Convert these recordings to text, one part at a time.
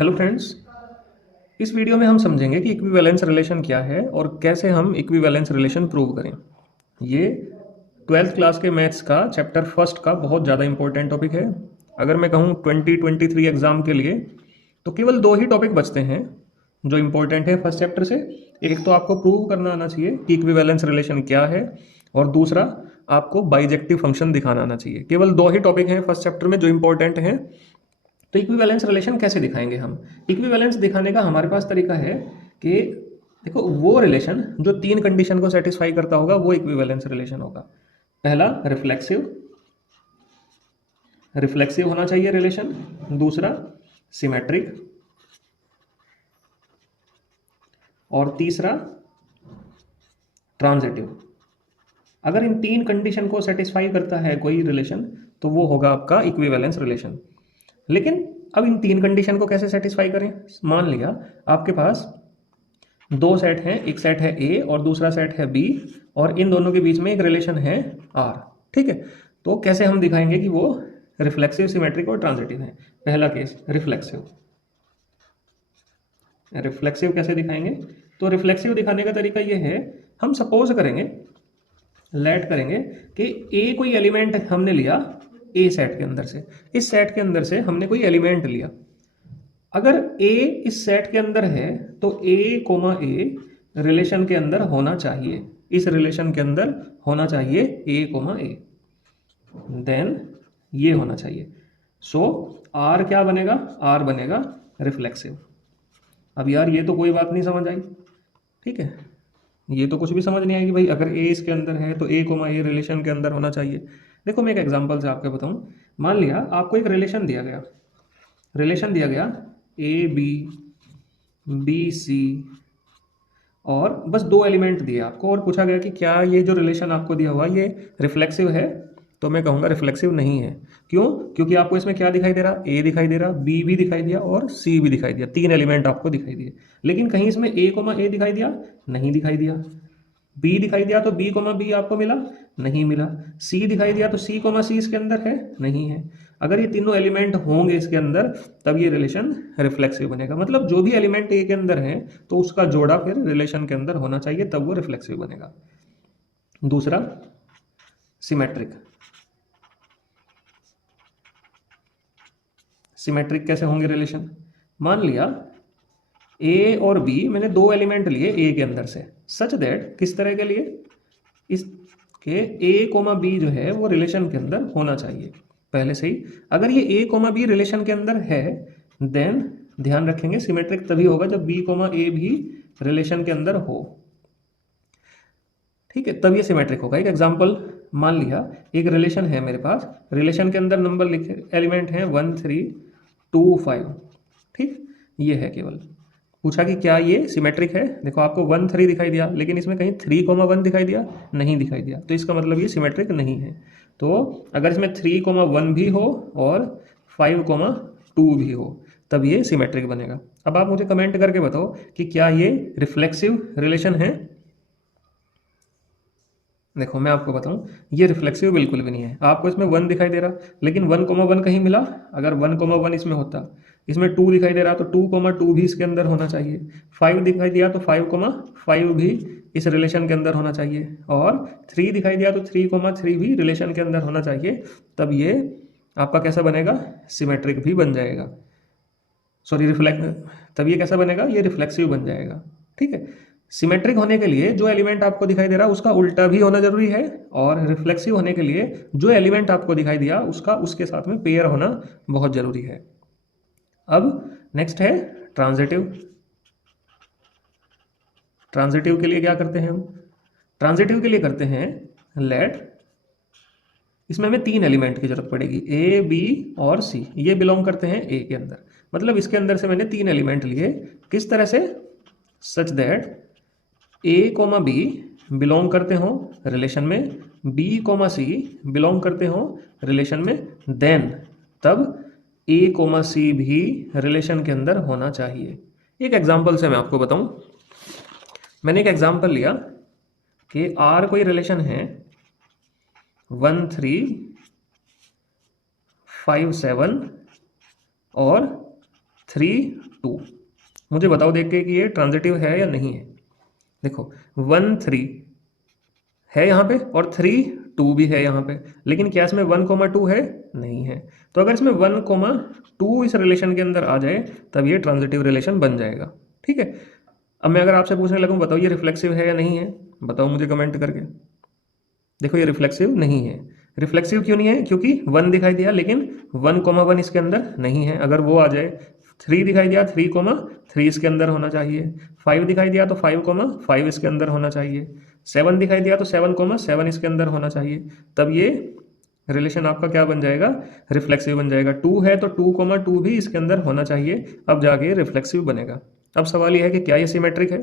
Hello friends. इस video में हम समझेंगे कि इक्विवेलेंस रिलेशन क्या है और कैसे हम इक्विवेलेंस रिलेशन प्रूव करें। ये 12th क्लास के मैथ्स का चैप्टर फर्स्ट का बहुत ज़्यादा इंपॉर्टेंट टॉपिक है। अगर मैं कहूँ 2023 एग्ज़ाम के लिए तो केवल दो ही टॉपिक बचते हैं जो इंपॉर्टेंट है फर्स्ट चैप्टर से। एक तो आपको प्रूव करना आना चाहिए कि इक्विवेलेंस रिलेशन क्या है, और दूसरा आपको बाइजेक्टिव फंक्शन दिखाना आना चाहिए। केवल दो ही टॉपिक हैं फर्स्ट चैप्टर में जो इंपॉर्टेंट हैं। तो इक्विवेलेंस रिलेशन कैसे दिखाएंगे हम? इक्विवेलेंस दिखाने का हमारे पास तरीका है कि देखो, वो रिलेशन जो तीन कंडीशन को सेटिस्फाई करता होगा वो इक्विवेलेंस रिलेशन होगा। पहला रिफ्लेक्सिव, रिफ्लेक्सिव होना चाहिए रिलेशन। दूसरा सिमेट्रिक, और तीसरा ट्रांजिटिव। अगर इन तीन कंडीशन को सेटिस्फाई करता है कोई रिलेशन तो वो होगा आपका इक्विवेलेंस रिलेशन। लेकिन अब इन तीन कंडीशन को कैसे सेटिस्फाई करें? मान लिया आपके पास दो सेट हैं, एक सेट है ए और दूसरा सेट है बी, और इन दोनों के बीच में एक रिलेशन है आर। ठीक है, तो कैसे हम दिखाएंगे कि वो रिफ्लेक्सिव, सिमेट्रिक और ट्रांजिटिव है? पहला केस रिफ्लेक्सिव। रिफ्लेक्सिव कैसे दिखाएंगे? तो रिफ्लेक्सिव दिखाने का तरीका ये है, हम सपोज करेंगे, लेट करेंगे कि ए कोई एलिमेंट हमने लिया ए सेट के अंदर से। इस सेट के अंदर से हमने कोई एलिमेंट लिया। अगर ए इस सेट के अंदर है तो ए कोमा ए रिलेशन के अंदर होना चाहिए, इस रिलेशन के अंदर होना चाहिए ए कोमा ए, देन ये होना चाहिए। सो आर क्या बनेगा? आर बनेगा रिफ्लेक्सिव। अब यार ये तो कोई बात नहीं समझ आई। ठीक है, ये तो कुछ भी समझ नहीं आएगी भाई। अगर ए इसके अंदर है तो ए कोमा ए रिलेशन के अंदर होना चाहिए। देखो मैं एक एग्जांपल से आपको बताऊं। मान लिया आपको एक रिलेशन दिया गया, रिलेशन दिया गया ए बी, बी सी, और बस दो एलिमेंट दिए आपको, और पूछा गया कि क्या ये जो रिलेशन आपको दिया हुआ ये रिफ्लेक्सिव है? तो मैं कहूँगा रिफ्लेक्सिव नहीं है। क्यों? क्योंकि आपको इसमें क्या दिखाई दे रहा? ए दिखाई दे रहा, बी भी दिखाई दिया और सी भी दिखाई दिया। तीन एलिमेंट आपको दिखाई दिए, लेकिन कहीं इसमें ए कोमा ए दिखाई दिया? नहीं दिखाई दिया। बी दिखाई दिया तो बी कोमा बी आपको मिला? नहीं मिला। सी दिखाई दिया तो सी कोमा सी इसके अंदर है? नहीं है। अगर ये तीनों एलिमेंट होंगे इसके अंदर तब ये रिलेशन रिफ्लेक्सिव बनेगा। मतलब जो भी एलिमेंट ए के अंदर है तो उसका जोड़ा फिर रिलेशन के अंदर होना चाहिए, तब वो रिफ्लेक्सिव बनेगा। दूसरा सिमेट्रिक। सिमेट्रिक कैसे होंगे रिलेशन? मान लिया ए और बी, मैंने दो एलिमेंट लिए ए के अंदर से, सच दैट किस तरह के लिए? इस के ए कोमा बी जो है वो रिलेशन के अंदर होना चाहिए पहले से ही। अगर ये ए कोमा बी रिलेशन के अंदर है देन ध्यान रखेंगे सिमेट्रिक तभी होगा जब बी कोमा ए भी रिलेशन के अंदर हो। ठीक है, तब ये सिमेट्रिक होगा। एक एग्जांपल, मान लिया एक रिलेशन है मेरे पास, रिलेशन के अंदर नंबर लिखे एलिमेंट हैं 1 3 2 5। ठीक, ये है। केवल पूछा कि क्या ये सिमेट्रिक है? देखो आपको 1 3 दिखाई दिया, लेकिन इसमें कहीं 3 1 दिखाई दिया? नहीं दिखाई दिया, तो इसका मतलब ये सिमेट्रिक नहीं है। तो अगर इसमें 3 1 भी हो और 5 2 भी हो तब ये सिमेट्रिक बनेगा। अब आप मुझे कमेंट करके बताओ कि क्या ये रिफ्लेक्सिव रिलेशन है? देखो मैं आपको बताऊं, ये रिफ्लेक्सिव बिल्कुल भी नहीं है। आपको इसमें 1 दिखाई दे रहा, लेकिन 1 1 कहीं मिला? अगर 1 1 इसमें होता, इसमें 2 दिखाई दे रहा तो 2 2 भी इसके अंदर होना चाहिए। 5 दिखाई दिया तो 5 5 भी इस रिलेशन के अंदर होना चाहिए, और 3 दिखाई दिया तो 3 3 भी रिलेशन के अंदर होना चाहिए। तब ये आपका कैसा बनेगा? सिमेट्रिक भी बन जाएगा। Sorry, reflect. तब ये कैसा बनेगा? ये रिफ्लेक्सिव बन जाएगा। ठीक है, सिमेट्रिक होने के लिए जो एलिमेंट आपको दिखाई दे रहा है उसका उल्टा भी होना जरूरी है, और रिफ्लेक्सिव होने के लिए जो एलिमेंट आपको दिखाई दिया उसका उसके साथ में पेयर होना बहुत जरूरी है। अब नेक्स्ट है ट्रांजिटिव। ट्रांजिटिव के लिए क्या करते हैं हम? ट्रांजिटिव के लिए करते हैं लेट, इसमें हमें तीन एलिमेंट की जरूरत पड़ेगी, ए बी और सी। ये बिलोंग करते हैं ए के अंदर, मतलब इसके अंदर से मैंने तीन एलिमेंट लिए। किस तरह से? Such that a comma b belong करते हो रिलेशन में, बी कोमा सी बिलोंग करते हो रिलेशन में, देन तब ए कोमा सी भी रिलेशन के अंदर होना चाहिए। एक एग्जांपल से मैं आपको बताऊं। मैंने एक एग्जांपल लिया कि आर कोई रिलेशन है 1 3 5 7 और 3 2। मुझे बताओ देख के कि ये ट्रांजिटिव है या नहीं है। देखो 1 3 है यहाँ पे और 3 2 भी है यहाँ पे, लेकिन क्या इसमें 1, 2 है? नहीं है। तो अगर इसमें 1, 2 इस रिलेशन के अंदर आ जाए तब ये ट्रांजिटिव रिलेशन बन जाएगा। ठीक है, अब मैं अगर आपसे पूछने लगूँ बताओ ये रिफ्लेक्सिव है या नहीं है, बताओ मुझे कमेंट करके। देखो ये रिफ्लेक्सिव नहीं है। रिफ्लेक्सिव क्यों नहीं है? क्योंकि 1 दिखाई दिया लेकिन 1, 1 इसके अंदर नहीं है। अगर वो आ जाए, 3 दिखाई दिया, 3, 3 इसके अंदर होना चाहिए। 5 दिखाई दिया तो 5, 5 इसके अंदर होना चाहिए। 7 दिखाई दिया तो 7, 7 इसके अंदर होना चाहिए। तब ये रिलेशन आपका क्या बन जाएगा? रिफ्लेक्सिव बन जाएगा। 2 है तो 2, 2 भी इसके अंदर होना चाहिए, अब जाके रिफ्लेक्सिव बनेगा। अब सवाल यह है कि क्या ये सिमेट्रिक है?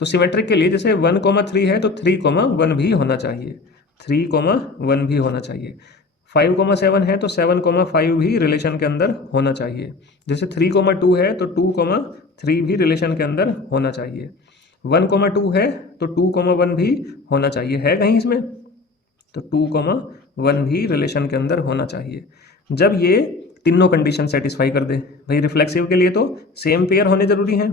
तो सिमेट्रिक के लिए जैसे 1, 3 है तो 3, 1 भी होना चाहिए, 3, 1 भी होना चाहिए। 5, 7 है तो 7, 5 भी रिलेशन के अंदर होना चाहिए। जैसे 3, 2 है तो 2, 3 भी रिलेशन के अंदर होना चाहिए। 1, 2 है तो 2, 1 भी होना चाहिए। है कहीं इसमें? तो 2, 1 भी रिलेशन के अंदर होना चाहिए। जब ये तीनों कंडीशन सेटिस्फाई कर दे, भाई रिफ्लेक्सिव के लिए तो सेम पेयर होने जरूरी हैं,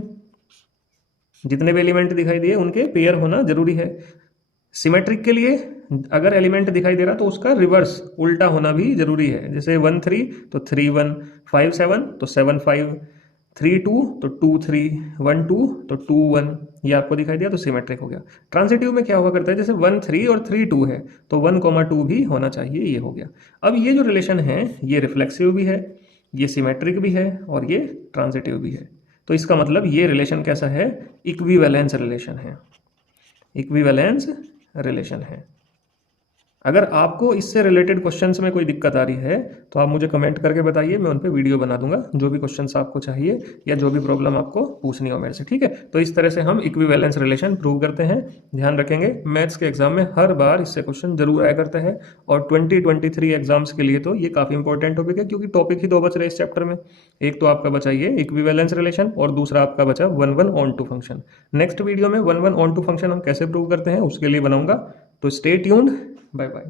जितने भी एलिमेंट दिखाई दिए उनके पेयर होना जरूरी है। सिमेट्रिक के लिए अगर एलिमेंट दिखाई दे रहा तो उसका रिवर्स उल्टा होना भी जरूरी है। जैसे 1 3 तो 3 1, 5 7 तो 7 5, 3 2 तो 2 3, 1 2 तो 2 1, ये आपको दिखाई दिया तो सिमेट्रिक हो गया। ट्रांजिटिव में क्या हुआ करता है, जैसे 1 3 और 3 2 है तो 1, 2 भी होना चाहिए, ये हो गया। अब ये जो रिलेशन है ये रिफ्लेक्सिव भी है, ये सिमेट्रिक भी है और ये ट्रांजिटिव भी है। तो इसका मतलब ये रिलेशन कैसा है? इक्विवेलेंस रिलेशन है, इक्विवेलेंस रिलेशन है। अगर आपको इससे रिलेटेड क्वेश्चंस में कोई दिक्कत आ रही है तो आप मुझे कमेंट करके बताइए, मैं उन पे वीडियो बना दूंगा, जो भी क्वेश्चंस आपको चाहिए या जो भी प्रॉब्लम आपको पूछनी हो मेरे से। ठीक है, तो इस तरह से हम इक्विवेलेंस रिलेशन प्रूव करते हैं। ध्यान रखेंगे मैथ्स के एग्जाम में हर बार इससे क्वेश्चन जरूर आया करता है, और 2023 एग्जाम्स के लिए तो ये काफ़ी इंपॉर्टेंट टॉपिक है, क्योंकि टॉपिक ही 2 बच रहे इस चैप्टर में। एक तो आपका बचा ये इक्विवेलेंस रिलेशन और दूसरा आपका बचा 1 1 onto function. Next video में 1 1 ऑन टू फंक्शन हम कैसे प्रूव करते हैं उसके लिए बनाऊंगा, तो स्टे ट्यून्ड। Bye bye.